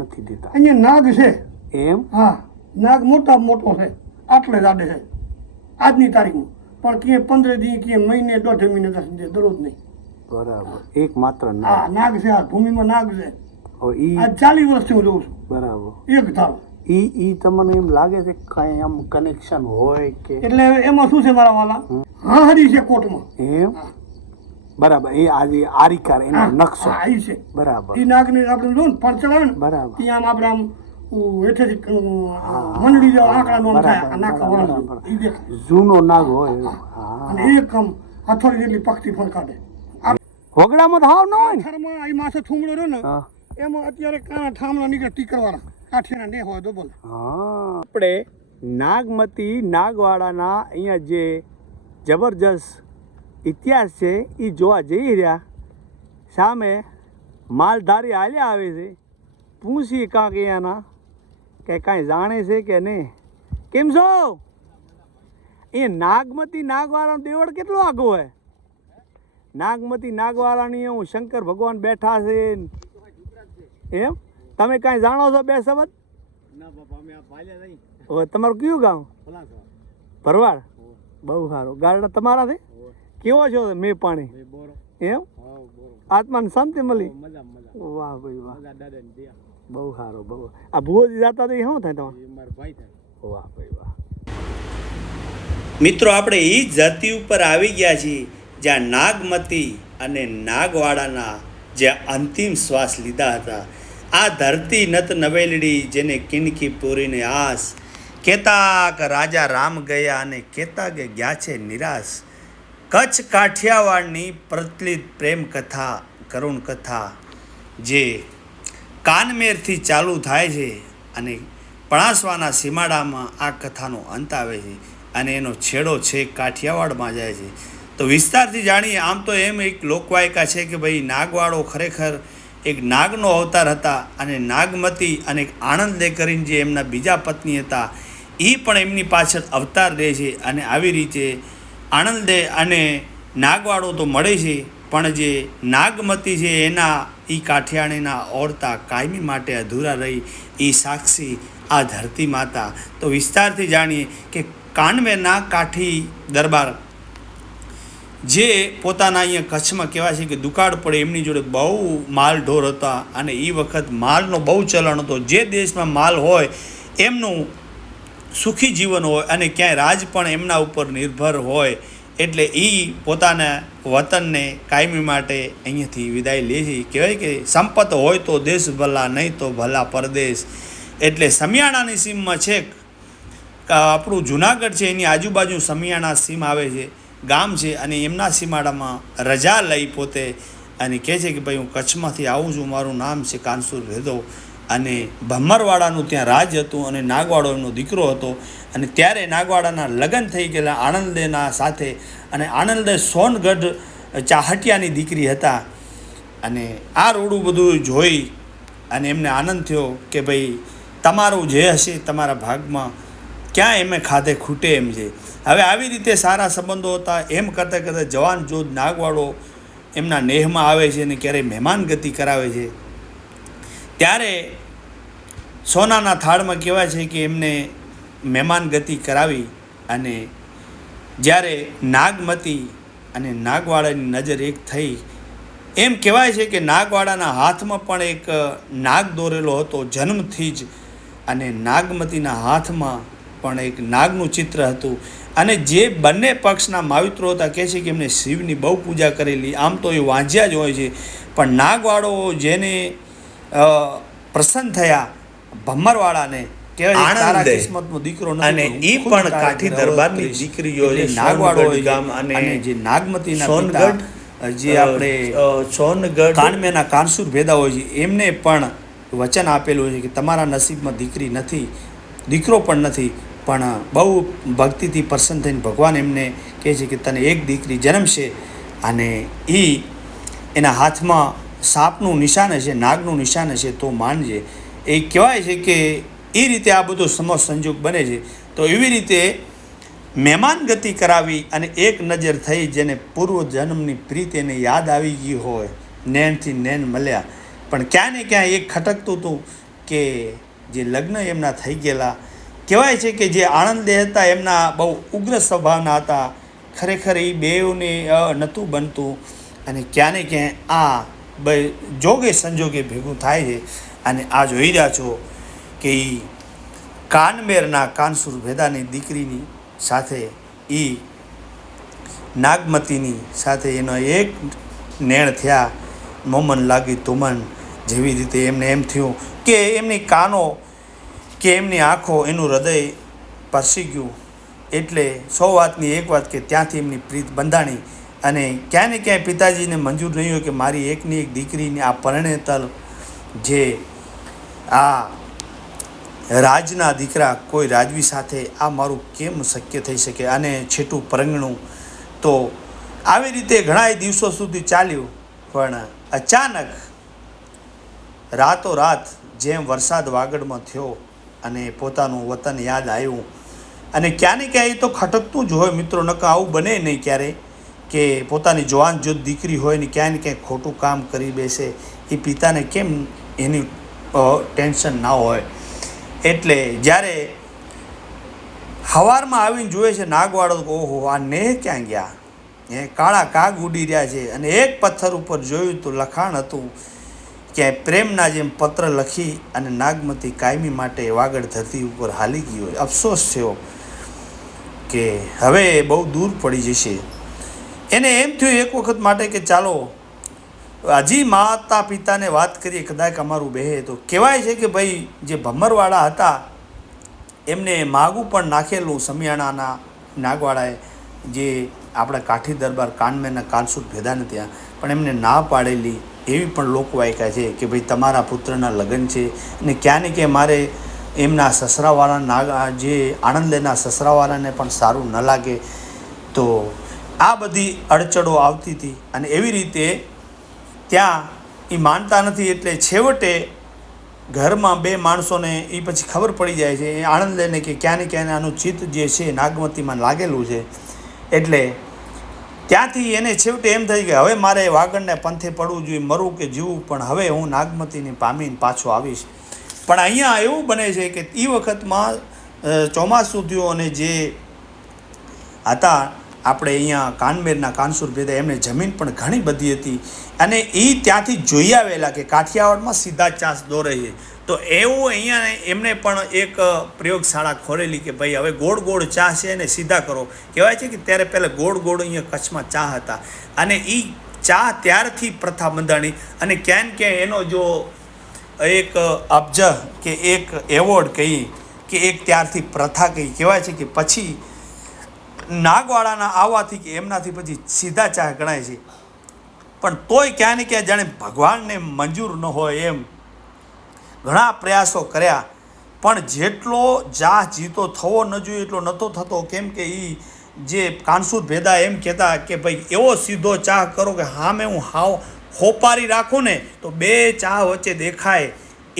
નથી દેતા. અહીંયા નાગ છે. એમ? હા, નાગ મોટો છે, આટલે જ આડે છે આજની તારીખમાં. પણ ક્યાંય 15 દી, ક્યાંય મહિને, 1.5 મહિને, 10 દી દરરોજ નહીં. બરાબર, એક માત્ર નાગ. હા, નાગ છે. આ ભૂમિમાં નાગ છે. ઈ આ 40 વર્ષથી હું જોઉં છું. બરાબર. એક ધારો. ઈ તમને એમ લાગે છે કઈ આમ કનેક્શન હોય કે? એટલે એમાં શું છે મારા વાલા, હા હરી છે કોર્ટમાં. એમ? બરાબર. એ આજે આરિકાર એનો નકશો. હા, ઈ છે. બરાબર. ઈ નાગને આપણે જો ને પણ ચડાવે ને, બરાબર. ત્યાં આપણે આમ હેઠેથી મંડળી જેવા આંકડાનો આમ થાય, આ નાક વળાંક ઈ દેખાય. જૂનો નાગ હોય. હા. અને એક આમ હથોડી જેટલી પક્ષી પણ કાઢે. વગડામાં તો હાવ ન હોય ને. પથ્થરમાં ઈ માથે થૂમડો રહ્યો ને, હા. એમાં અત્યારે કાણા ઠામડા નીકળે ટીકરવાળા, કાઠિયાના ને હોય તો બોલે. હા. આપણે નાગમતી નાગવાડાના અહીંયા જે જબરજસ્ત ઇતિહાસ છે એ જોવા જઈ રહ્યા. સામે માલધારી હાલ્યા આવે છે. પૂછી કાંક અહીંયાના કે કાંઈ જાણે છે કે નહીં. કેમ છો? એ નાગમતી નાગવાળાનો દેવળ કેટલો આગો હોય? નાગમતી નાગવાળાની હું શંકર ભગવાન બેઠા છે એમ. તમે કાંઈ જાણો છો બે શબ્દ? હવે તમારું કયું ગામ? ભરવાડ. બહુ સારું. ગારડા તમારા છે? કેવો છો મેં પાણી? એમ? આત્માને શાંતિ મળી? વાહ ભાઈ વાહ, બહુ સારું. બહુ. આ ભુવોજી જતા તો શું થાય તમારે? વાહ ભાઈ વાહ. મિત્રો, આપણે એ ધરતી ઉપર આવી ગયા છીએ જ્યાં નાગમતી અને નાગવાડાના જે અંતિમ શ્વાસ લીધા હતા. આ ધરતી નત નવેલડી જેને કિનકી પૂરીને આસ, કહેતા કે રાજા રામ ગયા અને કહેતા કે ગયા છે નિરાશ. કચ્છ કાઠિયાવાડની પ્રચલિત પ્રેમ કથા, કરુણ કથા જે કાનમેરથી ચાલુ થાય છે અને પણાસવાના સીમાડામાં આ કથાનો અંત આવે છે અને એનો છેડો છે કાઠિયાવાડમાં જાય છે. તો વિસ્તારથી જાણીએ. આમ તો એમ એક લોકવાયકા છે કે ભાઈ નાગવાડો ખરેખર એક નાગનો અવતાર હતા અને નાગમતી અને એક આણંદે કરીને જે એમના બીજા પત્ની હતા એ પણ એમની પાછળ અવતાર દે છે. અને આવી રીતે આણંદે અને નાગવાડો તો મળે છે, પણ જે નાગમતી છે એના એ કાઠિયાણીના ઓરતા કાયમી માટે અધૂરા રહી. એ સાક્ષી આ ધરતી માતા. તો વિસ્તારથી જાણીએ કે કાનવેરના કાઠી દરબાર જે પોતાના અહીંયા કચ્છમાં કહેવાય છે કે દુકાળ પડે, એમની જોડે બહુ માલ ઢોર હતા અને એ વખત માલનો બહુ ચલણ હતો. જે દેશમાં માલ હોય એમનું સુખી જીવન હોય અને ક્યાંય રાજ પણ એમના ઉપર નિર્ભર હોય. એટલે એ પોતાના વતનને કાયમી માટે અહીંયાથી વિદાય લે છે. કહેવાય કે સંપત હોય તો દેશ ભલા, નહીં તો ભલા પરદેશ. એટલે સમિયાણાની સીમમાં છે આપણું જુનાગઢ છે, એની આજુબાજુ સમિયાણા સીમ આવે છે, ગામ છે. અને એમના સીમાડામાં રજા લઈ પોતે અને કહે છે કે ભાઈ હું કચ્છમાંથી આવું છું, મારું નામ છે કાનસુર ભેદો. અને ભમ્મરવાડાનું ત્યાં રાજ હતું અને નાગવાડો એમનો દીકરો હતો. અને ત્યારે નાગવાડાના લગ્ન થઈ ગયેલા આણંદેના સાથે. અને આણંદે સોનગઢ ચાહટિયાની દીકરી હતા. અને આ રોડું બધું જોઈ અને એમને આનંદ થયો કે ભાઈ તમારું જે હશે તમારા ભાગમાં, ક્યાં એમે ખાધે ખૂટે એમ છે. હવે આવી રીતે સારા સંબંધો હતા. એમ કરતાં કરતાં જવાન જોધ નાગવાડો એમના નેહમાં આવે છે અને ક્યારેય મહેમાનગતિ કરાવે છે. ત્યારે સોનાના થાળમાં કહેવાય છે કે એમને મહેમાનગતિ કરાવી. અને જ્યારે નાગમતી અને નાગવાડાની નજર એક થઈ, એમ કહેવાય છે કે નાગવાડાના હાથમાં પણ એક નાગ દોરેલો હતો જન્મથી જ. અને નાગમતીના હાથમાં પણ એક નાગનું ચિત્ર હતું. અને જે બંને પક્ષના માવિત્રો હતા કહે છે કે એમને શિવની બહુ પૂજા કરેલી. આમ તો એ વાંજ્યા જ હોય છે, પણ નાગવાડો જેને પ્રસન્ન થયા ભમ્મરવાડાને, કહેવાય કિસ્મતનો દીકરો નથી અને એ પણ કાઠી દરબારની દીકરીઓ નાગવાડો ગામ અને જે નાગમતીના સોનગઢ જે આપણે સોનગઢ કાનમેના કાનસુર ભેદા હોય છે, એમને પણ વચન આપેલું છે કે તમારા નસીબમાં દીકરી નથી, દીકરો પણ નથી, પણ બહુ ભક્તિથી પ્રસન્ન થઈને ભગવાન એમને કહે છે કે તને એક દીકરી જન્મશે. અને એ એના હાથમાં સાપનું નિશાન હશે, નાગનું નિશાન હશે તો માનજે. એ કહેવાય છે કે એ રીતે આ બધો સંજોગ બને છે. તો એવી રીતે મહેમાનગતિ કરાવી અને એક નજર થઈ, જેને પૂર્વ જન્મની પ્રીત એને યાદ આવી ગઈ હોય, નેણથી નેણ મળ્યા. પણ ક્યાં ને ક્યાં એક ખટકતું હતું કે જે લગ્ન એમના થઈ ગયેલા, કહેવાય છે કે જે આણંદે હતા એમના બહુ ઉગ્ર સ્વભાવના હતા. ખરેખર એ બેઉને નહોતું બનતું અને ક્યાં ને ક્યાં આ જોગે સંજોગે ભેગું થાય છે. અને આ જોઈ રહ્યા છો કે એ કાનમેરના કાનસુર ભેદાની દીકરીની સાથે એ નાગમતીની સાથે એનો એક નેણ થયા. મોમન લાગી તુમન જેવી રીતે એમને એમ થયું કે એમની કાનો કે એમની આંખો એનું હૃદય પરસી ગયું. એટલે 100 વાતની એક વાત કે ત્યાંથી એમની પ્રીત બંધાણી. અને ક્યાંય ને ક્યાંય પિતાજીને મંજૂર નહીં હોય કે મારી એકની એક દીકરીને આ પરણેતર જે આ રાજના દીકરા કોઈ રાજવી સાથે આ મારું કેમ શક્ય થઈ શકે, અને છેટું પરંગણું. તો આવી રીતે ઘણા દિવસો સુધી ચાલ્યું. પણ અચાનક રાતોરાત જેમ વરસાદ વાગડમાં થયો અને પોતાનું વતન યાદ આવ્યું. અને ક્યાં ને ક્યાં એ તો ખટકતું જ હોય મિત્રો, નકર આવું બને નહીં ક્યારે કે પોતાની જવાન જોત દીકરી હોય ને ક્યાંય ને ક્યાંય ખોટું કામ કરી બેસે. એ પિતાને કેમ એની ટેન્શન ના હોય. એટલે જ્યારે સવારમાં આવીને જોવે છે નાગવાળો, ઓહો આ ને ક્યાં ગયા, કાળા કાગ ઉડી રહ્યા છે. અને એક પથ્થર ઉપર જોયું તો લખાણ હતું કે પ્રેમના જેમ પત્ર લખી અને નાગમતી કાયમી માટે વાગડ ધરતી ઉપર હાલી ગઈ હોય. અફસોસ થયો કે હવે બહુ દૂર પડી જશે. એને એમ થયું એક વખત માટે કે ચાલો હજી માતા પિતાને વાત કરીએ, કદાચ અમારું બેહે. તો કહેવાય છે કે ભાઈ જે ભમરવાળા હતા એમને માગું પણ નાખેલું સમિયાણાના નાગવાળાએ, જે આપણા કાઠી દરબાર કાનમેરના કાનસુર ભેદાને ત્યાં, પણ એમને ના પાડેલી એવી પણ લોકવાયકા છે કે ભાઈ તમારા પુત્રના લગ્ન છે અને ક્યાં ને ક્યાં મારે એમના સસરાવાળા જે આણંદના સસરાવાળાને પણ સારું ન લાગે. તો આ બધી અડચણો આવતી હતી અને એવી રીતે ત્યાં એ માનતા નથી. એટલે છેવટે ઘરમાં બે માણસોને એ પછી ખબર પડી જાય છે આણંદને કે ક્યાં ને ક્યાં આનું ચિત્ત જે છે નાગમતીમાં લાગેલું છે. એટલે ત્યાંથી એને છેવટે એમ થાય કે હવે મારે વાગડને પંથે પડવું જોઈએ, મરવું કે જીવવું, પણ હવે હું નાગમતીને પામીને પાછો આવીશ. પણ અહીંયા એવું બને છે કે એ વખતમાં ચોમાસું થયું અને જે હતા આપણે અહીંયા કાનમેરના કાનસુર ભેદા એમને જમીન પણ ઘણી બધી હતી અને એ ત્યાંથી જોઈ આવેલા કે કાઠિયાવાડમાં સીધા ચાંસ દોરે છે. તો એવું અહીંયા એમને પણ એક પ્રયોગશાળા ખોલેલી કે ભાઈ હવે ગોળ ગોળ ચા છે એને સીધા કરો. કહેવાય છે કે ત્યારે પહેલાં ગોળ ગોળ અહીંયા કચ્છમાં ચા હતા અને એ ચા ત્યારથી પ્રથા બંધાણી. અને ક્યાંય ક્યાંય એનો જો એક અબજ કે એક એવોર્ડ કહી કે એક ત્યારથી પ્રથા કહી. કહેવાય છે કે પછી નાગવાળાના આવવાથી કે એમનાથી પછી સીધા ચા ગણાય છે. પણ તોય ક્યાં ને ક્યાં જાણે ભગવાનને મંજૂર ન હોય એમ ઘણા પ્રયાસો કર્યા, પણ જેટલો જાહ જીતો થવો ન જોઈએ એટલો નહોતો થતો. કેમ કે એ જે કાનસુર ભેદા એમ કહેતા કે ભાઈ એવો સીધો ચાહ કરો કે સામે હું હાવ ખોપારી રાખું ને તો બે ચા વચ્ચે દેખાય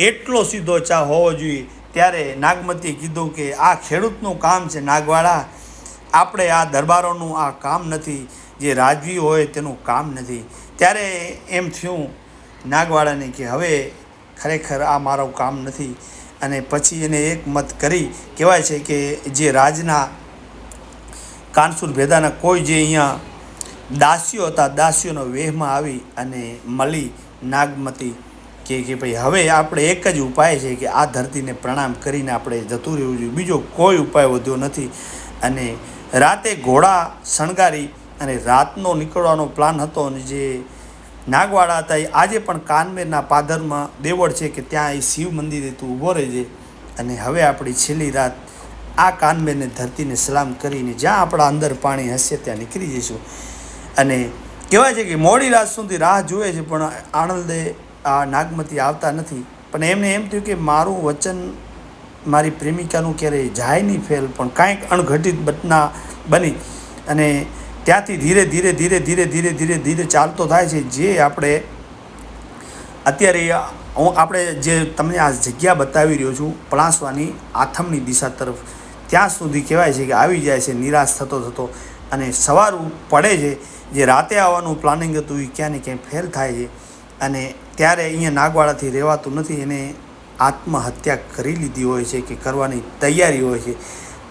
એટલો સીધો ચા હોવો જોઈએ. ત્યારે નાગમતીએ કીધું કે આ ખેડૂતનું કામ છે નાગવાળા, આપણે આ દરબારોનું આ કામ નથી, જે રાજવી હોય તેનું કામ નથી. ત્યારે એમ થયું નાગવાળાને કે હવે ખરેખર આ મારું કામ નથી. અને પછી એને એક મત કરી. કહેવાય છે કે જે રાજના કાનસુર ભેદાના કોઈ જે અહીંયા દાસીઓ હતા, દાસીઓનો વેહમાં આવી અને મળી નાગમતી કે ભાઈ હવે આપણે એક જ ઉપાય છે કે આ ધરતીને પ્રણામ કરીને આપણે જતું રહેવું જોઈએ, બીજો કોઈ ઉપાય વધ્યો નથી. અને રાતે ઘોડા શણગારી અને રાતનો નીકળવાનો પ્લાન હતો. અને જે નાગવાળા હતા એ આજે પણ કાનમેરના પાદરમાં દેવળ છે કે ત્યાં એ શિવ મંદિરે તું ઊભો રહેજે અને હવે આપણી છેલ્લી રાત આ કાનમેરને ધરતીને સલામ કરીને જ્યાં આપણા અંદર પાણી હશે ત્યાં નીકળી જઈશું. અને કહેવાય છે કે મોડી રાત સુધી રાહ જુએ છે પણ આણંદે આ નાગમતી આવતા નથી. પણ એમને એમ થયું કે મારું વચન મારી પ્રેમિકાનું ક્યારેય જાય નહીં ફેલ, પણ કાંઈક અણઘટિત ઘટના બની અને ત્યાંથી ધીરે ધીરે ધીરે ધીરે ધીરે ધીરે ધીરે ચાલતો થાય છે. જે આપણે અત્યારે આપણે જે તમને આ જગ્યા બતાવી રહ્યો છું પલાસવાની આથમની દિશા તરફ, ત્યાં સુધી કહેવાય છે કે આવી જાય છે નિરાશ થતો થતો અને સવાર પડે છે. જે રાતે આવવાનું પ્લાનિંગ હતું એ ક્યાં ને ક્યાંય ફેલ થાય છે અને ત્યારે અહીંયા નાગવાડાથી રહેવાતું નથી. એને આત્મહત્યા કરી લીધી હોય છે કે કરવાની તૈયારી હોય છે,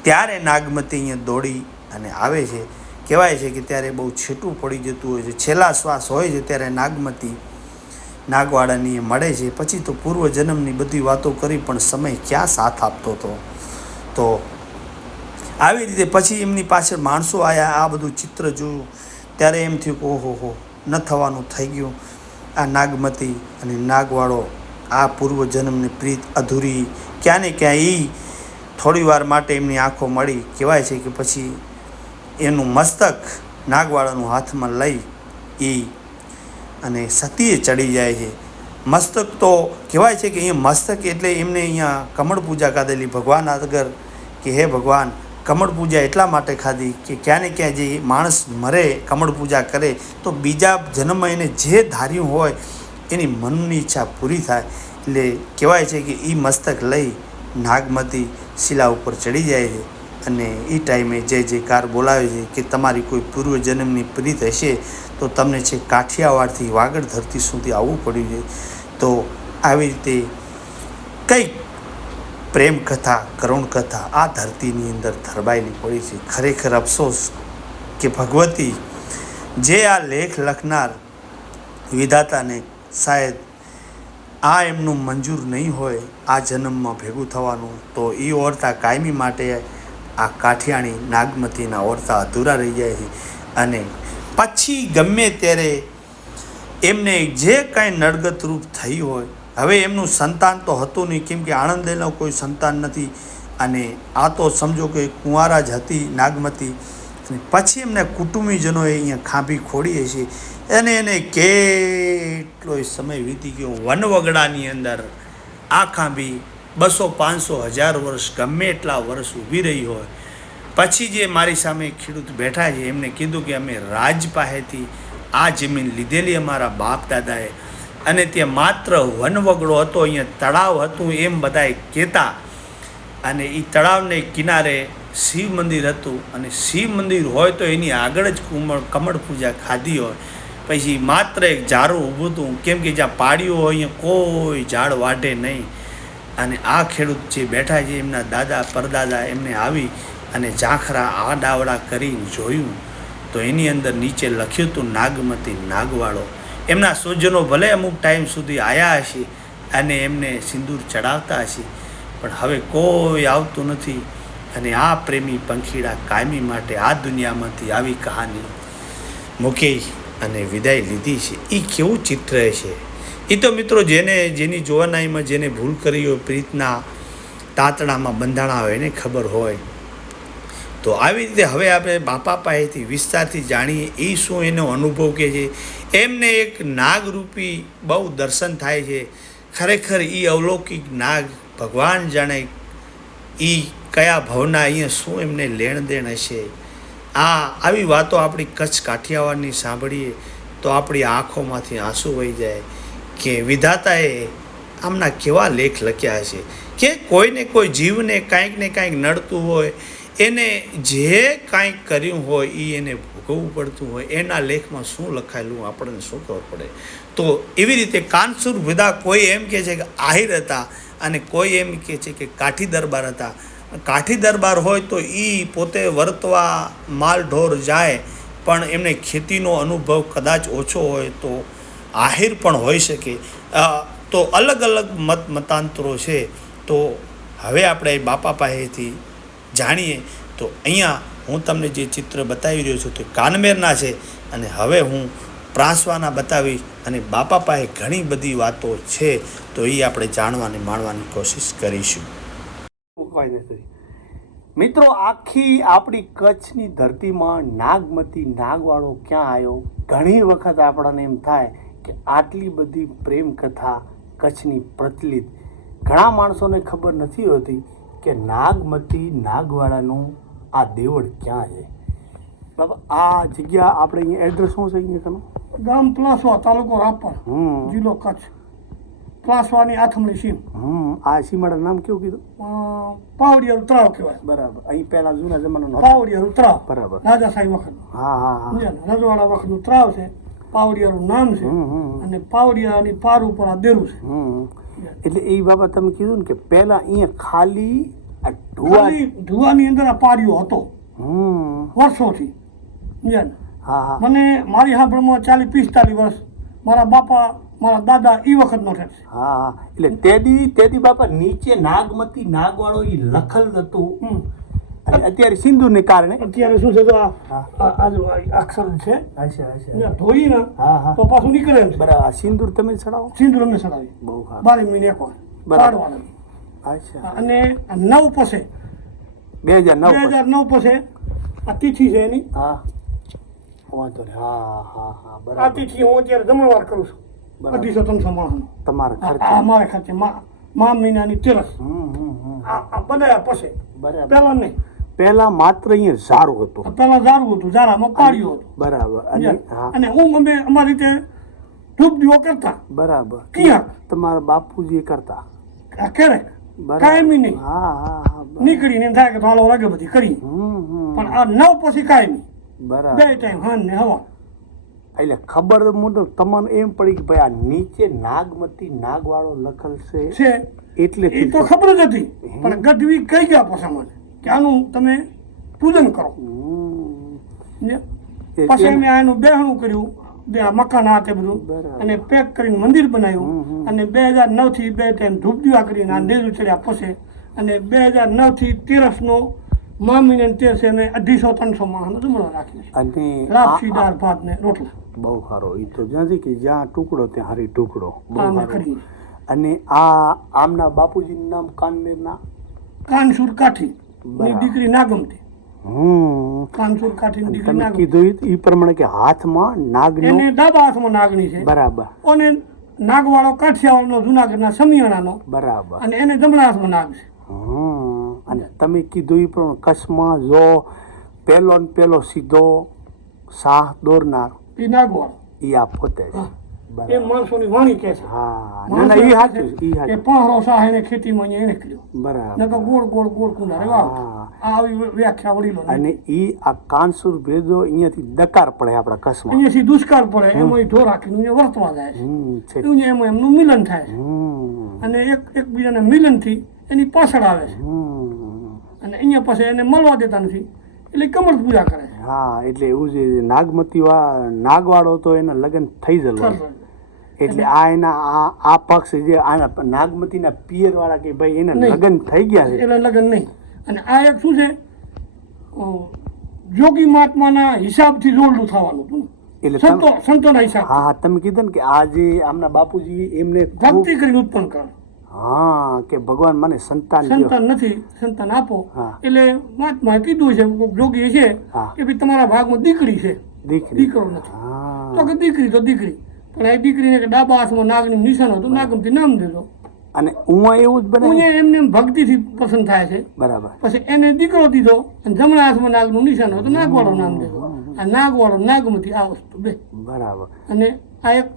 ત્યારે નાગમતી અહીંયા દોડી અને આવે છે. કહેવાય છે કે ત્યારે બહુ છેટું પડી જતું હોય છે, છેલ્લા શ્વાસ હોય છે ત્યારે નાગમતી નાગવાડાની મળે છે. પછી તો પૂર્વજન્મની બધી વાતો કરી પણ સમય ક્યાં સાથ આપતો હતો. તો આવી રીતે પછી એમની પાછળ માણસો આવ્યા, આ બધું ચિત્ર જોયું ત્યારે એમ થયું કે ઓહો હો, ન થવાનું થઈ ગયું. આ નાગમતી અને નાગવાળો, આ પૂર્વજન્મની પ્રીત અધૂરી ક્યાં ને ક્યાં એ થોડી વાર માટે એમની આંખો મળી. કહેવાય છે કે પછી એનું મસ્તક નાગવાળાનું હાથમાં લઈ એ અને સતીએ ચડી જાય છે. મસ્તક તો કહેવાય છે કે અહીંયા મસ્તક એટલે એમને અહીંયા કમળ પૂજા ખાધેલી ભગવાન આગળ કે હે ભગવાન, કમળ પૂજા એટલા માટે ખાધી કે ક્યાં ને ક્યાં જે માણસ મરે કમળ પૂજા કરે તો બીજા જન્મમાં એને જે ધાર્યું હોય એની મનની ઈચ્છા પૂરી થાય. એટલે કહેવાય છે કે એ મસ્તક લઈ નાગમતી શિલા ઉપર ચડી જાય છે અને એ ટાઈમે જય જયકાર બોલાવે છે કે તમારી કોઈ પૂર્વજન્મની પ્રીત હશે તો તમને છે કાઠિયાવાડથી વાગડ ધરતી સુધી આવવું પડ્યું છે. તો આવી રીતે કંઈક પ્રેમ કથા, કરુણ કથા આ ધરતીની અંદર ધરબાયેલી પડી છે. ખરેખર અફસોસ કે ભગવતી જે આ લેખ લખનાર વિધાતાને શાયદ આ એમનું મંજૂર નહીં હોય આ જન્મમાં ભેગું થવાનું, તો એ ઓરતા કાયમી માટે આ કાઠિયાણી નાગમતીના ઓરતા અધૂરા રહી જાય છે. અને પછી ગમે ત્યારે એમને જે કાંઈ નડગત રૂપ થઈ હોય, હવે એમનું સંતાન તો હતું નહીં, કેમ કે આણંદેનો કોઈ સંતાન નથી અને આ તો સમજો કે કુંવારા જ હતી નાગમતી. અને પછી એમના કુટુંબીજનોએ અહીંયા ખાંભી ખોડી હશે અને એને કેટલો સમય વીતી ગયો વનવગડાની અંદર. આ ખાંભી 200, 500, 1000 વર્ષ ગમે એટલા વર્ષ ઊભી રહી હોય. પછી જે મારી સામે ખેડૂત બેઠા છે એમને કીધું કે અમે રાજ પાસેથી આ જમીન લીધેલી અમારા બાપ દાદાએ, અને ત્યાં માત્ર વનવગડો હતો, અહીંયા તળાવ હતું એમ બધાએ કહેતા. અને એ તળાવને કિનારે શિવ મંદિર હતું અને શિવ મંદિર હોય તો એની આગળ જ કમળ પૂજા ખાધી હોય. પછી માત્ર એક ઝાડું ઊભું હતું, કેમ કે જ્યાં પાડ્યું હોય અહીંયા કોઈ ઝાડ વાઢે નહીં. અને આ ખેડૂત જે બેઠા છે એમના દાદા પરદાદા એમને આવી અને ઝાંખરા આડાવડા કરીને જોયું તો એની અંદર નીચે લખ્યું હતું નાગમતી નાગવાળો. એમના સ્વજનો ભલે અમુક ટાઈમ સુધી આવ્યા હશે અને એમને સિંદૂર ચડાવતા હશે, પણ હવે કોઈ આવતું નથી. અને આ પ્રેમી પંખીડા કાયમી માટે આ દુનિયામાંથી આવી કહાની મૂકી અને વિદાય લીધી છે. એ કેવું ચિત્ર છે! એ તો મિત્રો જેની જોવાનાઈમાં જેને ભૂલ કરી હોય, પ્રીતના તાતણામાં બંધાણા હોય એને ખબર હોય. તો આવી રીતે હવે આપણે બાપા પાસેથી વિસ્તારથી જાણીએ એ શું એનો અનુભવ કે છે. એમને એક નાગરૂપી બહુ દર્શન થાય છે. ખરેખર એ અવલૌકિક નાગ ભગવાન જાણે એ કયા ભાવના અહીંયા શું એમને લેણ દેણ હશે. આવી વાતો આપણી કચ્છ કાઠિયાવાડની સાંભળીએ તો આપણી આંખોમાંથી આંસુ વહી જાય કે વિધાતાએ આમના કેવા લેખ લખ્યા હશે કે કોઈને કોઈ જીવને કાંઈક ને કાંઈક નડતું હોય, એને જે કાંઈક કર્યું હોય એ એને ભોગવવું પડતું હોય, એના લેખમાં શું લખાયેલું આપણને શું ખબર પડે. તો એવી રીતે કાનસુર વિદા કોઈ એમ કહે છે કે આહિર હતા અને કોઈ એમ કહે છે કે કાઠી દરબાર હતા. કાઠી દરબાર હોય તો એ પોતે વર્તવા માલ ઢોર જાય, પણ એમને ખેતીનો અનુભવ કદાચ ઓછો હોય તો આહિર પણ હોઈ શકે. તો અલગ અલગ મતાંતરો છે. તો હવે આપણે બાપા પાસેથી જાણીએ. તો અહીંયા હું તમને જે ચિત્ર બતાવી રહ્યો છું તે કાનમેરના છે અને હવે હું પ્રાસવાના બતાવીશ અને બાપા પાસે ઘણી બધી વાતો છે તો એ આપણે જાણવાની માણવાની કોશિશ કરીશું. મિત્રો, આખી આપણી કચ્છની ધરતીમાં નાગમતી નાગવાળો ક્યાં આવ્યો? ઘણી વખત આપણને એમ થાય કે આટલી બધી પ્રેમ કથા કચ્છની પ્રચલિત, ઘણા માણસોને ખબર નથી હોતી કે નાગમતી નાગવાળાનું આ દેવળ ક્યાં છે. બાબા, આ જગ્યા આપણે અહીંયા એડ્રેસ શું છે અહીંયા તમે? ગામ પ્લાસવા, તાલુકો રાપર, જિલ્લો કચ્છ. પ્લાસવાની આથમણી સીમ. આ સીમાડાનું નામ કેવું કીધું? પાવડિયારું તળાવ કહેવાય. બરાબર. અહીં પહેલા જૂના જમાનાનો પાવડિયારું તળાવ. બરાબર. રાજા સાહેબ વખત. હા. રજવાડા વખતનું તળાવ છે. પાવડિયારું નામ છે અને પાવડિયાની પાર ઉપર આ દેરું છે. એટલે એ બાબા તમે કીધું ને કે પહેલા અહીંયા ખાલી આ ઢુવા ખાલી ધુવાની અંદર આ પાડ્યો હતો વર્ષોથી સમજ્યા ને? હા હા મને મારી સાંભળમાં 40-45 વર્ષ મારા બાપા મારા દાદા એ વખતનો છે. હા હા એટલે તેદી બાપા નીચે નાગમતી નાગવાળો એ લખલ હતું અને અત્યારે સિંદૂરને કારણે અત્યારે શું છે તો આ હા. આ જો આ અક્ષર છે હશે હશે ત્યાં ધોઈ ને હા હા તો પાછું નીકળે એમ છે. બરાબર સિંદૂર તમે ચડાવો સિંદૂર અમે ચડાવી બહુ સારું 12 મહિને એકવાર બરાબર. પાડવાના. અચ્છા અને 9 પછી 2009 2009 પછી આ તિથિ છે એની. હા વાંધો નહીં હા હા હા આ બરાબર તિથિ હું અત્યારે જમણવાર કરું છું બરાબર. 200-300 માણસનો. તમારા આ ખર્ચે મારે ખર્ચે મા મહિનાની તેરસ હમ. આ બનાવ્યા પછી બરાબર પેલા નહીં. પહેલા માત્ર અહીંયા ઝારું હતું પેલા ઝાડવું હતું, ઝારામાં પાડ્યું હતું. બરાબર અને હા અને અમે અમારી રીતે ધૂપ દીવો કરતા બરાબર ક્યાંક તમારા બાપુજી કરતા ક્યારેક બરાબર કાયમી નહીં. હા હા હા બરાબર. નીકળીને એમ થાય કે હાલો લાગે બધી કરી. પણ આ 9 પછી કાયમી બરાબર 2 ટાઈમ હાન ને હવા. એટલે ખબર મુજબ તમને એમ પડી કે ભાઈ આ નીચે નાગમતી નાગવાળો લખલ છે છે એટલે એ તો ખબર જ હતી. પણ ગઢવી કહી ગયા પછી મને કે આનું તમે પૂજન કરો. સમજ્યા? પછી અમે આનું બેહણું કર્યું, બે આ મકાન આ તે બધું, બરાબર. અને પેક કરીને મંદિર બનાવ્યું. અને 2009 થી 2 ટાઈમ ધૂપ દીવા કરીને આ નેરું ચડ્યા પછી અને 2009 થી 13નો મા મહિને 13 અમે 250-300 માણસનો જમણો રાખીએ છીએ. અને લાપસી દાળ ભાત ને રોટલા બહુ સારો એ તો જ્યાંથી કે જ્યાં ટુકડો ત્યાં હારી ટુકડો બહુ આ અમે સારું. કરીએ. અને આ આમના બાપુજીનું નામ કાનમેરના કાનસુર કાઠી ની બરાબર. દીકરી નાગમતી. કાનસુર કાઠી ની દીકરી તમે નાગમતી. કીધું એ પ્રમાણે કે હાથમાં નાગનો એને ડાબા હાથમાં નાગણી છે બરાબર અને નાગવાળો કાઠિયાવાડનો જુનાગઢના સમિયાણાનો બરાબર અને એને જમણા હાથમાં નાગ છે. અને તમે કીધું એ પ્રમાણે કચ્છમાં જો પહેલો ને પહેલો સીધો શાહ દોરનાર એ નાગવાળો એ આ પોતે છે હા. એ બરાબર માણસોની વાણી કહે છે. હા ના ના એ સાચું છે, એ એ સાચું પહાડો શાહ એને ખેતીમાં અહીંયા એને કર્યો. બરાબર નકર ગોળ ગોળ ગોળ કુંડા રે વાવ. હા. આ આવી વ્યાખ્યા વડીલો અને ઈ આ કાનસુર ભેદો અહીંયાથી દકાર પડે આપણા કચ્છમાં અહીંયાથી દુષ્કાળ પડે એમાં ઈ ઢોર રાખીને અહીંયા વર્તવા જાય છે. છે અહીંયા એમાં એમનું મિલન થાય છે. અને એકબીજાના મિલનથી એની પાછળ આવે છે. અને અહીંયા પછી એને મળવા દેતા નથી એટલે કમળ પૂજા કરે છે. હા એટલે એવું છે નાગમતી નાગવાળો તો એના લગ્ન થઈ જલો એટલે આ એના આ પક્ષ જે આના નાગમતીના પિયર વાળા કે ભાઈ એના નહીં. લગ્ન થઈ ગયા છે એટલે લગ્ન નહીં. અને આ એક શું છે જોગી મહાત્માના હિસાબથી જોડલું થવાનું હતું. એટલે સંતોના હિસાબ હા હા તમે કીધું ને કે આ જે આમના બાપુજી એમને ખૂબ- ભક્તિ કરીને ઉત્પન્ન કરે. હા કે ભગવાન મને સંતાન દ્યો. સંતાન નથી, સંતાન આપો. હા. એટલે મહાત્માએ કીધું છે કોઈક જોગી છે હા. કે ભાઈ તમારા ભાગમાં દીકરી છે, દીકરી દીકરો નથી. હા તો કે દીકરી તો દીકરી, પણ એ દીકરીને કે ડાબા હાથમાં નાગનું નિશાન હતું, નાગમથી નામ દેજો. અને ઉમાં એવું જ બને અહીંયા એમને એમ ભક્તિથી પસંદ થાય છે. બરાબર પછી એને દીકરો દીધો અને જમણા હાથમાં નાગનું નિશાન હતું, નાગવાળો નામ દેજો. આ નાગવાળો નાગમતી આ વસ્તુ બે. બરાબર અને આ એક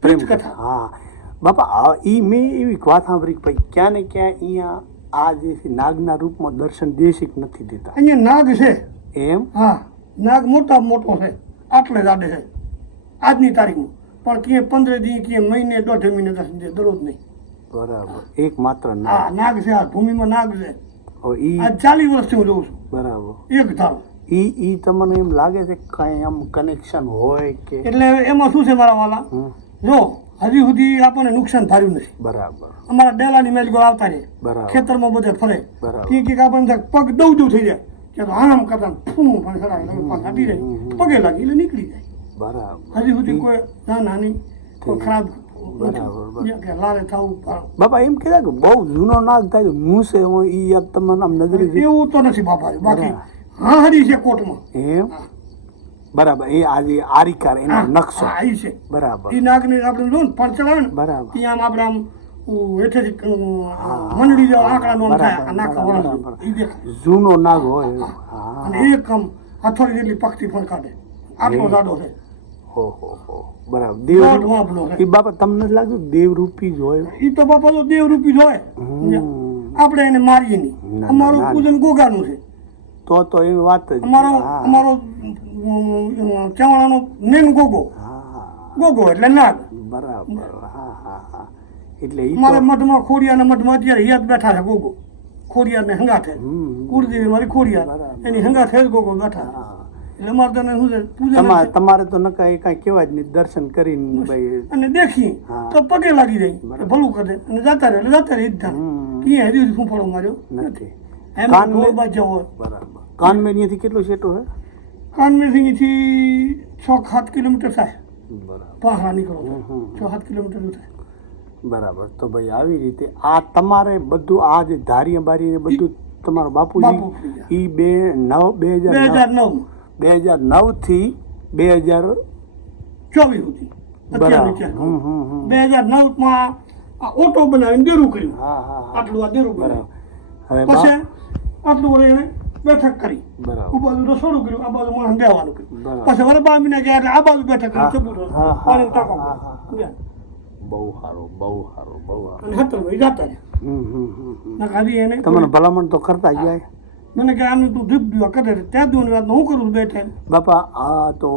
પ્રેમ કથા. કથા હા બાપા ઈ મેં એવી વાત સાંભળી કે ભાઈ ક્યાં ને ક્યાં અહીંયા આ જે છે નાગના રૂપમાં દર્શન દેશે કે નથી દેતા અહીંયા નાગ છે. એમ હા, નાગ મોટો છે, આટલે જ આડે છે આજની તારીખમાં. પણ ક્યાંય 15 દી, ક્યાંય મહિને, 1.5 મહિને દર્શન દે, દરરોજ નહીં. બરાબર એક માત્ર હા, નાગ નાગ છે, આ ભૂમિમાં નાગ છે. હવે ઈ આ 40 વર્ષથી હું જોઉં છું બરાબર એક ધારો. ઈ તમને એમ લાગે છે કે કઈ આમ કનેક્શન હોય કે એટલે એમાં શું છે મારા વાલા, હમ, જો હજી સુધી આપણને નુકસાન થયું નથી. બરાબર અમારા ડેલાની મેલ ગોળ આવતા રહે, બરાબર ખેતરમાં બધે ફરે, બરાબર કે આપણને થાય પગ દઉ થઈ જાય કે તો આમ કરતા ફૂમ પણ ચડાવે, એટલે પાછા હટી જાય, પગે લાગી એટલે નીકળી જાય. બરાબર હજી સુધી કોઈ નાની કોઈ ખરાબ બરાબર, નથી કે લારે થવું પણ બાપા એમ કહેતા કે બહુ જૂનો નાગ થાય મૂસે હું ઈ યાદ તમને આમ નજરે જે- એવું તો નથી બાપા. બાકી હા હરી છે કોર્ટમાં. એમ બરાબર એ આજે આરિકાર એનો નકશો હા, ઈ છે. બરાબર ઈ નાગને આપણે જો ને પણ ચડાવે ને બરાબર ત્યાં આમ આપણે આમ હેઠેથી મંડળી જેવા આંકડાનું આમ થાય, આ નાકા વળાંક બરાબર. ઈ દેખાય. જૂનો નાગ હોય હા અને એક આમ હથોડી જેટલી પક્ષી પણ કાઢે, આટલો જાડો છે, હો બરાબર દોઢ દેવ માપનો છે. એ બાપા તમને જ લાગ્યું દેવરૂપી જ હોય ઈ તો બાપા તો દેવરૂપી જ હોય. હમ. આપણે એને મારીએ નહીં. ના, અમારું ના. પૂજન ગોગાનું છે. તો એની વાત જ હા. અમારો ચવાણાનો મેન ગોગો. હા ગોગો એટલે નાગ. બરાબર હા એટલે ઈ મારે તો મઠમાં ખોડિયાના મઠમાં અત્યારે હિયાત બેઠા છે ગોગો ખોડિયારને હંગાથે હમ. કુળદેવી મારી ખોડિયાર બરાબર. એની હંગાથે જ ગોગો બેઠા છે. હા. એટલે અમારે તને શું છે પૂજા તમારે તો નકા એ કાંઈ કહેવાય જ નહીં, દર્શન કરીને ભાઈ અને દેખી હા. તો પગે લાગી જાય કે બરાબર. ભલું કરે અને જતા રહે એટલે જતા રહે જ થાય હમ. ક્યાં હરી હરી ફૂંફાડો માર્યો નથી. એમ કાન ઢોલ મેં- બાજ્યો હોય બરાબર. કાનમેરથી કેટલો સેટો હે? કાનમેરથી 6-7 કિલોમીટર થાય બરાબર. પહાડા નીકળો હમ, હમ. 6-7 કિલોમીટર થાય બરાબર. તો ભાઈ આવી રીતે આ તમારે બધું આ જે ધારી બારી બધું તમારા બાપુજી બાપુ થઈ ગયા. ઈ 2009 2009 થી 2000 24 સુધી બરાબર. અત્યારે વિચાર કરો. હમ, હમ, હમ. 2009 માં આ ઓટો બનાવીને દેરું કર્યું હા હા હા. આટલું આ દેરું બરાબર. કર્યું હવે પછી આટલું વરે એને બેઠક કરી બરાબર. આ બાજુ રસોડું કર્યું આ બાજુ માણસ બેવાનું કર્યું બરાબર. પછી વરે 12 મહિના ગયા એટલે આ બાજુ બેઠક કરી હા, ચબૂતરો હા, હા, પાણી ટાંકો હા, કર્યો. હા, સમજ્યા? બહુ સારું, બહુ સારું, બહુ સારું. અને 17 ભાઈ જાતા રહ્યા. હમ, હમ, હમ, હમ. નકારી એને તમને ભલામણ તો કરતા ગયા મને કે આનું તું ધીપ દીવા કરે ત્યાં દૂરની વાત હું કરું બે ટાઈમ બાપા. આ તો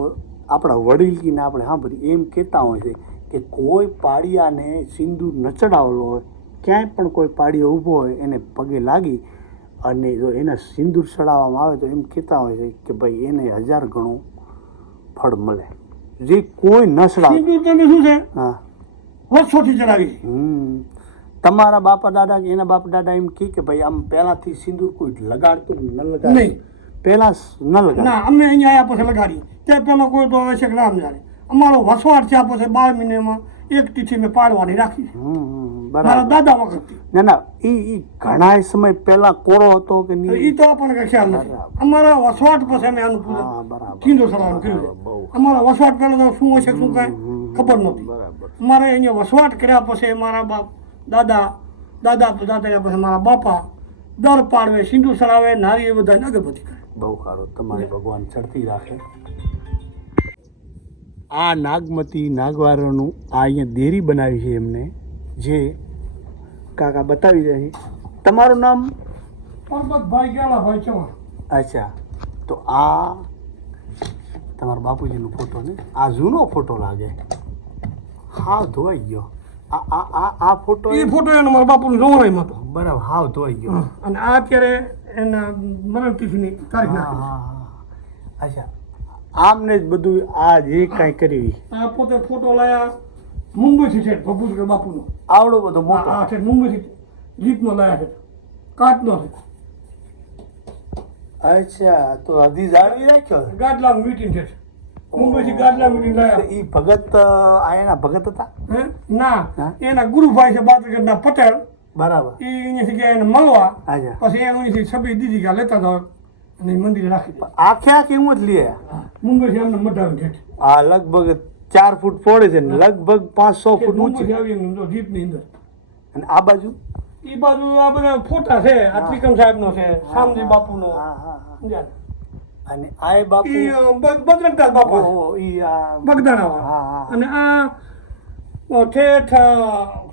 આપણા વડીલ કીને આપણે સાંભળી એમ કહેતા હોય છે કે કોઈ પાડિયાને સિંદૂર ન ચડાવેલો હોય, ક્યાંય પણ કોઈ પાડિયો ઊભો હોય એને પગે લાગી અને જો એને સિંદૂર ચડાવવામાં આવે તો એમ કહેતા હોય છે કે ભાઈ એને 1000 ગણું ફળ મળે. જે કોઈ ન ચડાવે. સિંદૂર તમે શું છે હા. વર્ષોથી ચડાવી છે હમ. તમારા બાપા દાદા કે એના બાપા દાદા એમ કહે કે ભાઈ આમ પહેલાથી સિંદૂર કોઈ લગાડતું ન લગાડતું નહીં. પહેલા ન લગાડ. ના અમે અહીંયા આવ્યા પછી લગાડી તે પેલો કોઈ તો હવે છે કે નામ જાણે અમારો વસવાટ છે પછી 12 મહિનામાં એક તિથિ મેં પાડવાની રાખી છે મારા બરાબર. દાદા વખતથી ના ના ઈ ઘણા સમય પહેલા કોરો હતો કે એ નહીં? તો આપણને કઈ ખ્યાલ નથી બરાબર. અમારા વસવાટ પછી અમે આનું પૂજન હા બરાબર. ચીંદો ચડાવવાનું કર્યું છે બહુ. અમારા વસવાટ પહેલા તો શું હશે શું કાંઈ ખબર નહોતી બરાબર. અમારે અહીંયા વસવાટ કર્યા પછી મારા બાપ દાદા દાદા દાદા પછી મારા બાપા દર પાડવે સિંદૂર ચડાવે નારી એ બધા અગરબત્તી કરે બહુ સારું. તમારે ભગવાન ચડતી રાખે. આ નાગમતી નાગવારોનું આ અહીંયા દેરી બનાવી છે એમને, જે કાકા બતાવી રહ્યા છે. તમારું નામ? પરબતભાઈ ગેલાભાઈ ચૌહાણ. અચ્છા. તો આ તમારા બાપુજીનો ફોટો ને આ જૂનો ફોટો લાગે. હાવ ધોવાઈ ગયો. આ ફોટો એ ફોટો એનો મારા બાપુનો રોવણાઈમાં હતો બરાબર હાવ ધોવાઈ ગયો. અને આ અત્યારે એના મરણ તિથિની તારીખ હા, નાખી હા, હા. અચ્છા. આમને જ બધું આ જે કાંઈ કર્યું આ પોતે ફોટો લાયા મુંબઈથી છે ભગુર બાપુનો આવડો બધો મોટો. આ છે મુંબઈથી જીપનો લાયા છે કાચનો છે અચ્છા. તો હજી જાળવી રાખ્યો. ગાડલા મીટિંગ છે મુંબઈથી ગાડલા મીટિંગ લાયા ઈ ભગત આ એના ભગત હતા. હે? ના હા? એના ગુરુભાઈ છે બાદરગઢના પટેલ બરાબર. એ અહીંયાથી ગયા એને મળવા અચ્છા. પછી એને અહીંયાથી છબી દીધી ગયા લેતા જાઓ અને ઈ મંદિરે રાખી દીધી. આખે આખી હું જ લે. મુંબઈથી એમને મઢાવી છે આ લગભગ 4 ફૂટ પહોળે છે ને લગભગ 500 ફૂટ ઊંચી. મુંબઈથી આવી એમને જીપની અંદર અને આ બાજુ એ બાજુ આ બધા ફોટા છે આ ત્રિકમ સાહેબનો છે શામજી બાપુનો હા હા હા. સમજ્યા? અને આ એ બાપુ ઈ બજરંગદાસ બાપા છે. ઓહો, ઈ આ બગદાણા હા, હા. અને આ ઠેઠ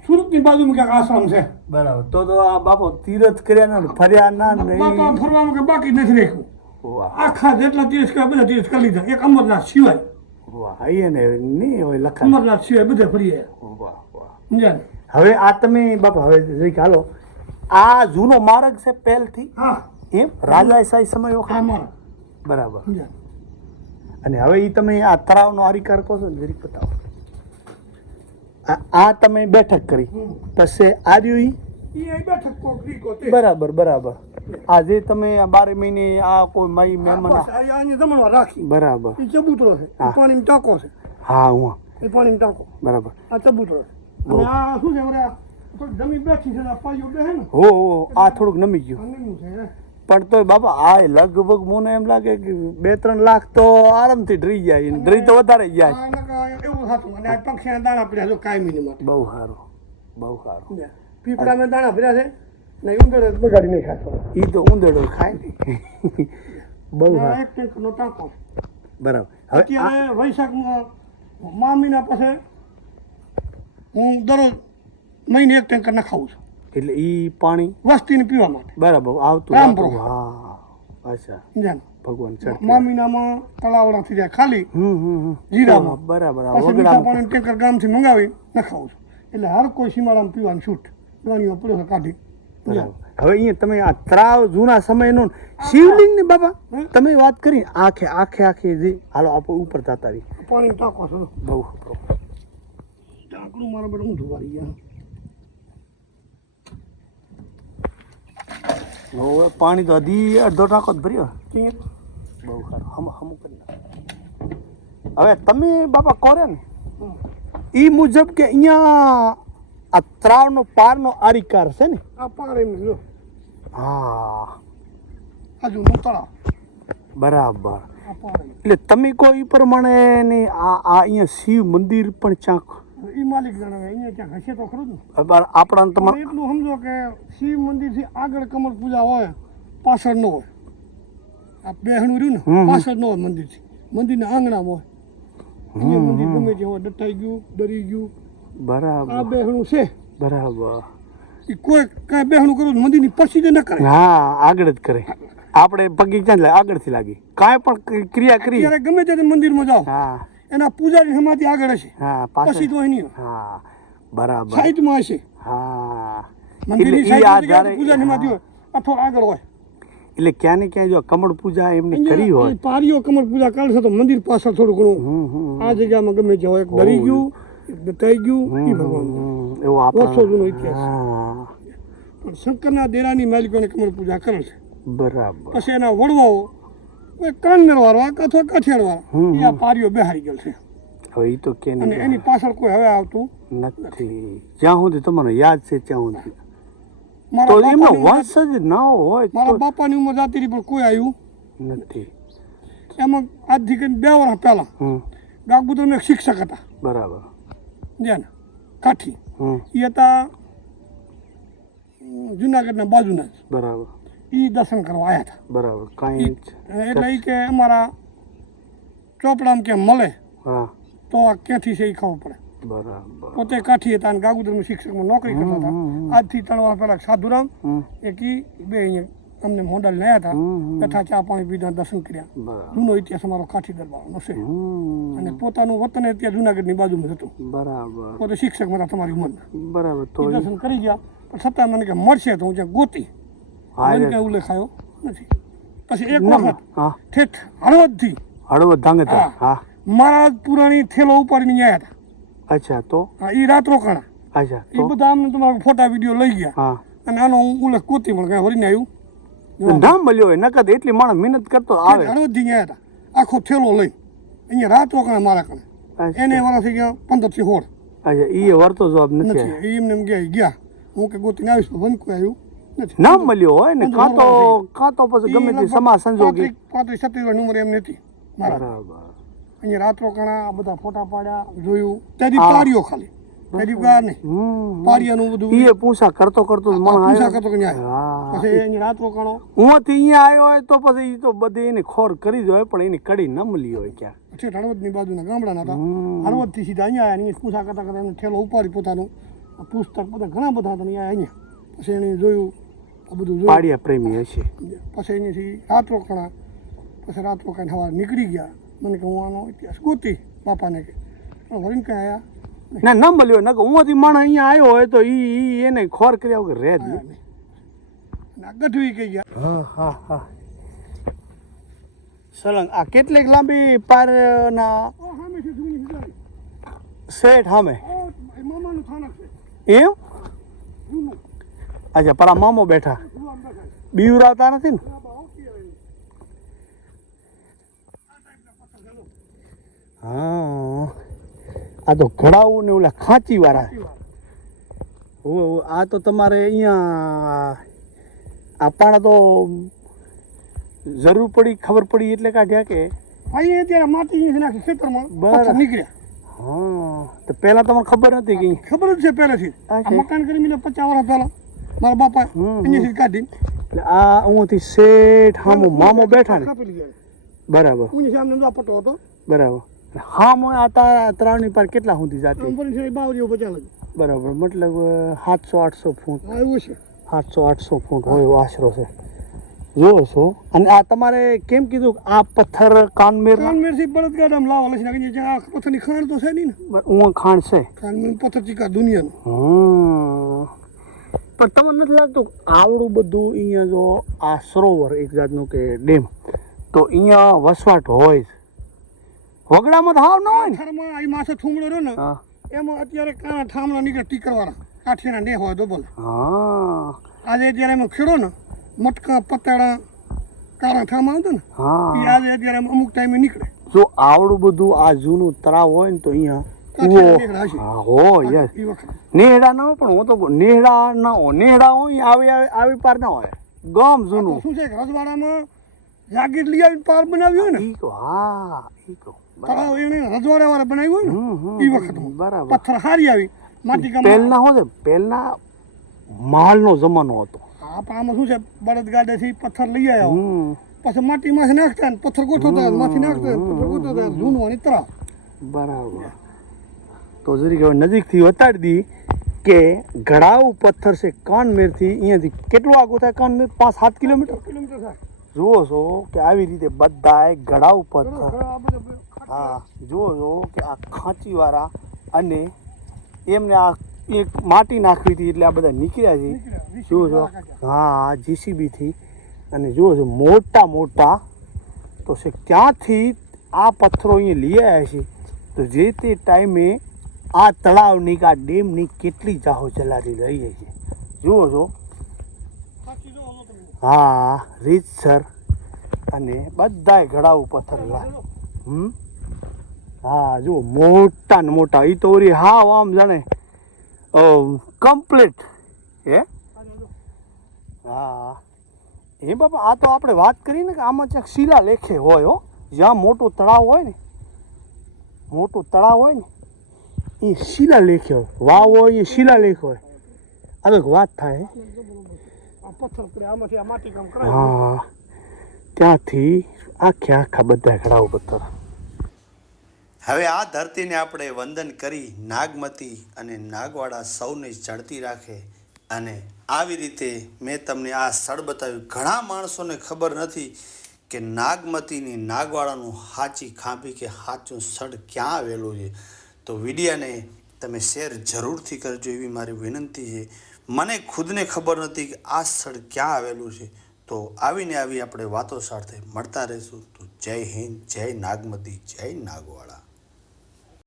સુરતની બાજુમાં ક્યાંક આશ્રમ છે બરાબર. તો આ બાપુ તીરથ કર્યા ને ફર્યા ના ને બાપા ઈ- ફરવામાં કે બાકી નથી રાખ્યું વાહ આખા જેટલા તીર્થ કર્યા બધા તીર્થ કરી લીધા એક અમરનાથ સિવાય વાહ. એને નહીં હોય લખા. અમરનાથ સિવાય બધે ફરી આવ્યા વાહ વાહ. સમજ્યા ને? હવે આ તમે બાપા હવે જરીક હાલો. આ જૂનો માર્ગ છે પહેલથી હા એમ રાજા સાહેબ સમય વખત. હા મારા બરાબર. સમજ્યા? અને હવે એ તમે આ તળાવનો આરિકાર કહો છો ને જરીક બતાવો. આ તમે બેઠક કરી પછી આ રહ્યું ઈ? ઈ અહીં બેઠક કોક રીકો તે. બરાબર બરાબર. આ જે તમે આ 12 મહિને આ કોઈ માઈ બસ મહેમાન અહીંયા જમણવા રાખી બરાબર. એ ચબૂતરો છે હા. એ પાણીમાં ટાંકો છે હા હું એ પાણીમાં ટાંકો બરાબર. આ ચબૂતરો છે બહુ. અને આ શું છે વળી આ થોડી જમીન બેઠી છે આ પાયો બેહે ને હો હો આ થોડુંક નમી ગયું. આ નમીનું છે હે. પણ તોય બાબા આ લગભગ મને એમ લાગે કે 2-3 લાખ તો આરામથી ડરી જાય ને ડરી તો વધારે જાય. આ નકા એવું થતું અને આ પક્ષીના દાણા પડ્યા છે કાયમીની માટે બહુ સારું બહુ સારું. સમજ્યા? પીપળામાં દાણા ભર્યા છે ને ઉંદર બગાડી નહીં ખાતો ઈ તો ઉંદરડો ખાય ને. બહુ આ સારું. એક ટેન્કરનો ટાંકો છે. બરાબર. હવે આ- અત્યારે વૈશાખમાં મા મહિના પછી હું દરરોજ મહિને એક ટેન્કર નખાવું છું એટલે ઈ પાણી વસ્તીને પીવા માટે બરાબર આવતું રામપુર. આવતું. હા અચ્છા. સમજ્યા ને? ભગવાન ચડતી. મા મહિનામાં તળાવડા થઈ જાય ખાલી હમ. જીરામાં. બરાબર. આ પછી મીઠા વગડામાં પાણીનું ટેન્કર ગામથી મંગાવી નખાવું છું એટલે હર કોઈ સીમાડામાં પીવાનું છૂટ ગાણીઓ પડ્યો કાઢી બરાબર. હવે અહીંયા તમે આ તળાવ જૂના સમયનું શિવલિંગ ને બાબા તમે વાત કરી આખે આખે આખી જે હાલો આપણે ઉપર જતા રહી પાણી ટાંકો છો બહુ ટાંકડું મારા બધું ઊંધું વાળી ગયા હવે પાણી તો હજી અડધો ટાંકો જ ભર્યો ક્યાં બહુ સારું હમ કરી નાખો. હવે તમે બાબા કોરે ને એ મુજબ કે અહીંયા આ તળાવનો પારનો આરિકાર છે ને આ પાણી એમ લો હા હજુ નું તળાવ બરાબર. આ પાણી એટલે તમે કોઈ ઈ પ્રમાણે ને આ અહીંયા શિવ મંદિર પણ ચાંક એ માલિક જણાવે અહીંયા ક્યાં હશે તો ખરું જ ને આપણા પણ તમારે એટલું સમજો કે શિવ મંદિરથી આગળ કમળ પૂજા હોય પાછળ ન હોય આ બેહણું રહ્યું ને પાછળ ન હોય મંદિરથી મંદિરના આંગણામાં હોય અહીંયા મંદિર ગમે તે હોય દટાઈ ગયું ડરી ગયું આ બરાબર બેહણું છે બરાબર. એ કોઈ કાંઈ બેહણું કરવું મંદિરની પરસીદે ન કરે હા આગળ જ કરે આપણે પગી ક્યાં આગળથી લાગી કાંઈ પણ ક્રિયા કરી ત્યારે ગમે તે મંદિરમાં જાઓ હા એના પૂજારી સમાધિ આગળ હશે હા પછી પાછળ તો નહીં હા બરાબર સાઈડમાં હશે હા મંદિરની એટલે ઈ આ સાઈડ જ્યારે- પૂજાની સમાધિ હોય અથવા આગળ હોય એટલે ક્યાં ને ક્યાં જો કમળ પૂજા એમને કરી અહીંયા હોય ઈ પારીઓ કમળ પૂજા કરશે તો મંદિર પાછળ થોડું ઘણું આ જગ્યામાં ગમે તે હોય એક ડરી ગયું એક દટાઈ ગયું એ ભગવાન એવો વર્ષો જૂનો આપણો ઇતિહાસ હા પણ શંકરના દેરાની માલિકોને કમળ પૂજા કરે છે બરાબર પછી એના વડવાઓ કોઈ કાનમેર વાળા અથવા કાઠિયાડ વાળા એ આ પારીઓ બેહારી ગયેલ છે હવે એ તો કે અને એની પાછળ કોઈ હવે આવતું નથી જ્યાં સુધી તમને યાદ છે ત્યાં સુધી મારા તો એમનો બાપાની ઉંમર- વંશજ ના હોય મારા તો બાપાની ઉંમર જાતી રહી પણ કોઈ આવ્યું નથી એમાં આજથી કંઈ 2 વર્ષ પહેલા ગાગબુદ્રમાં એક શિક્ષક હતા બરાબર જ્યાં કાઠી હમ એ હતા જુનાગઢના બાજુના જ બરાબર એ દર્શન કરવા આવ્યા હતા બરાબર કાંઈ એટલે એ કે અમારા ચોપડામાં ક્યાં મળે હા તો આ ક્યાંથી છે એ ખબર પડે બરાબર પોતે કાઠી હતા અને ગાગુદરમાં શિક્ષકમાં નોકરી કરતા હતા આજથી 3 વર્ષ પહેલા સાધુરામ એક ઈ બે અહીંયા અમને મોડાલ લાયા હતા બેઠા ચા પાણી પીધા દર્શન કર્યા બરાબર જૂનો ઇતિહાસ અમારો કાઠી દરબારનો છે અને પોતાનું વતન અત્યારે જુનાગઢની બાજુમાં હતું બરાબર પોતે શિક્ષક હતા તમારી ઉંમરના બરાબર એ તો દર્શન કરી ગયા પણ છતાં મને કે મળશે તો હું ત્યાં ગોતી મને ક્યાંય ઉલ્લેખ આવ્યો નથી પછી એક વખત હા ઠેઠ હળવદથી હળવદ ધાંગધ્રા હા મારા પુરાણી થેલો ઉપાડીને આવ્યા હતા અચ્છા તો એ રાત રોકાણા અચ્છા એ તો બધા અમને તમારા ફોટા વિડીયો લઈ ગયા હા અને આનો હું ઉલ્લેખ ગોતી પણ કાંઈ વળીને આવ્યું ના મળ્યો હોય નકદ એટલી માણસ મહેનત કરતો આવે હળવદથી આવ્યા હતા આખો થેલો લઈ અહીંયા રાત રોકાણા મારા કણે અચ્છા એને વર્ષ થઈ ગયા 15 થી 16 અચ્છા ઈ વર્તો જવાબ નથી આવ્યો. નથી એ એમને એમ ગયા હું કે ગોતીને આવીશ તો વન કોઈ આવ્યું નથી ના મળ્યો હોય ને કાં તો પછી ગમે તે સમાજ સંજોગી 35 37 ઉંમર એમ નથી મારા બરાબર અહીંયા રાત રોકાણા આ બધા ફોટા પાડ્યા જોયું ત્યાંથી પારીઓ ખાલી ત્યાંથી ગાર નહીં પારિયાનું બધું ઈ પૂછા કરતો કરતો જ માણસ પૂછા આવ્યો. કરતો કે ન્યાય હા પછી અહીંયા રાત રોકાણો હુંથી અહીંયા આવ્યો હોય તો પછી ઈ તો બધી એની ખોર કરી જ હોય પણ એની કડી ન મળી હોય ક્યાં પછી હળવદની બાજુના ગામડાના હતા હળવદથી સીધા અહીંયા આવ્યા અહીંયા પૂછા કરતા કરતા એમને ઠેલો ઉપાડી પોતાનું આ પુસ્તક બધા ઘણા બધા હતા અહીંયા પછી એને જોયું આ બધું જોયું પાડિયા પ્રેમી હશે પછી અહીંયાથી રાત રોકાણા પછી રાત રોકાઈને સવારે નીકળી ગયા મને કે હું આનો ઇતિહાસ ગોતી બાપાને કે વળીને ક્યાં આવ્યા ના ન મળ્યો હોય નકર હુંથી માણસ અહીંયા આવ્યો હોય તો ઈ એને ખોર કર્યા વગર રહે જ નહીં. અને આ ગઢવી કહી ગયા હા હા હા સલંગ આ કેટલીક લાંબી પારના સામેથી જૂની હિજારી. સેટ સામે એ મામાનું થાનક છે એમ જૂનું અચ્છા પરા મામો બેઠા જુવાન દેખાય. બીવરાવતા નથી ને હા આ તો ઘડાવું ને ઓલા ખાંચી વાળા આ તો તમારે અહીંયા આપણા તો જરૂર પડી ખબર પડી એટલે કાઢ્યા કે અહીંયા અત્યારે માટી નાખી ખેતરમાં બરાબર. પથ્થર નીકળ્યા હા તો પહેલા તમને ખબર નથી કે ખબર જ છે પહેલેથી આ આ છે. મકાન કરી મેં 50 વર્ષ પહેલા મારા બાપા અહીંયાથી કાઢી એટલે આ અહીંથી શેઠ હામો મામો બેઠા ને કાપી લીધા. બરાબર અહીંયાથી આમને આમ પટ્ટો હતો બરાબર હામો આ તારા ત્રણની પર કેટલા સુધી જાતી આમ કરીને બાવરીઓ બચાવ બરાબર મતલબ 700-800 ફૂટ હા એવું છે 700-800 ફૂટ હોય એવો આશરો છે જો છો અને આ તમારે કેમ કીધું કે આ પથ્થર કાનમેર કાનમેરથી બળદગાડામાં લાવો લસી નાખી જે આ પથ્થરની ખાણ તો છે નહીં ને હું ખાણ છે કાનમેર પથ્થર ચીકા દુનિયાનું. પણ તમને નથી લાગતું કે આવડું બધું અહીંયા જો આ સરોવર એક જાતનું કે ડેમ તો અહીંયા વસવાટ હોય જ વગડામાં તો હાવ ન હોય ને પથ્થરમાં આ માથે થૂમડો રહ્યો ને હા એમાં અત્યારે કાણા ઠામડા નીકળે ટીકરવાળા કાઠિયાના ને હોય તો બોલે હા આજે અત્યારે એમાં ખેડો ને મટકા પતાડા કાળા ઠામા આવતો ને એ હા આજે અત્યારે અમુક ટાઈમે નીકળે. જો આવડું બધું આ જૂનું તળાવ હોય ને તો અહીંયા કાઠિયાના નીકળે હશે. હા હોય યસ એ વખત નેહડા ના હોય પણ હું તો નેહડા ના હોય નેહડા હોય આવી પાર ના હોય ગમ તો જૂનું શું છે કે રજવાડામાં જાગીર લઈ આવીને પાર બનાવ્યું હોય ને ઈ કહો હા ઈ કહો તળાવ એને રજવાડાવાળા બનાવ્યું હોય ને એ વખતમાં બરાબર પથ્થર હારી આવી માટી કામ પહેલના શું છે પહેલના માલનો જમાનો હતો આપણે આમાં શું છે બળદગાડાથી પથ્થર લઈ આવ્યા હમ પછી માટીમાંથી નાખતા ને પથ્થર ગોઠવતા માથી નાખતા પથ્થર ગોઠવતા જૂનું અને તળાવ. બરાબર તો જરીક હવે નજીકથી બતાડી દી કે ઘડાઉ પથ્થર છે કાનમેરથી અહીંયાથી કેટલું આગું થાય કાનમેર 5-7 કિલોમીટર કિલોમીટર થાય. જુઓ છો કે આવી રીતે બધાય ઘડાઉ પથ્થર આ બધું હા જુઓ છો કે આ ખાંચીવાળા અને એમને આ એક માટી નાખવી હતી એટલે આ બધા નીકળ્યા છે નીકળ્યા. જુઓ છો હા જીસીબીથી અને જુઓ છો મોટા મોટા તો છે ક્યાંથી આ પથ્થરો અહીંયા લઈ આવ્યા છે તો જે તે ટાઈમે આ તળાવની કે આ ડેમની કેટલી જાહો ચલારી રહી છે જુઓ છો સાચી જો હાલો તમે. હા રીતસર અને બધાય ઘડાઉ પથ્થર હા જુઓ મોટા ને મોટા એ તો ઓરી હાવ આમ જાણે કમ્પ્લીટ હે હા એ બાપા આ તો આપણે વાત કરી ને કે આમાં ક્યાંક શિલાલેખે હોય હો જ્યાં મોટું તળાવ હોય ને એ શિલાલેખ હોય વાવ હોય એ શિલાલેખ હોય અલગ વાત થાય આ પથ્થર પડે આમાંથી આ માટી કામ કરાય. હા ત્યાંથી આખા બધા ઘડાઉ પથ્થર હવે આ ધરતીને આપણે વંદન કરી નાગમતી અને નાગવાડા સૌને ચડતી રાખે. અને આવી રીતે મેં તમને આ સ્થળ બતાવ્યું. ઘણા માણસોને ખબર નથી કે નાગમતીની નાગવાડાનું સાચી ખાંભી કે સાચું સ્થળ ક્યાં આવેલું છે. તો વિડીયાને તમે શેર જરૂરથી કરજો એવી મારી વિનંતી છે. મને ખુદને ખબર નથી કે આ સ્થળ ક્યાં આવેલું છે. તો આવીને આવી આપણે વાતો સાથે મળતા રહીશું. તો જય હિન્દ, જય નાગમતી, જય નાગવાડા.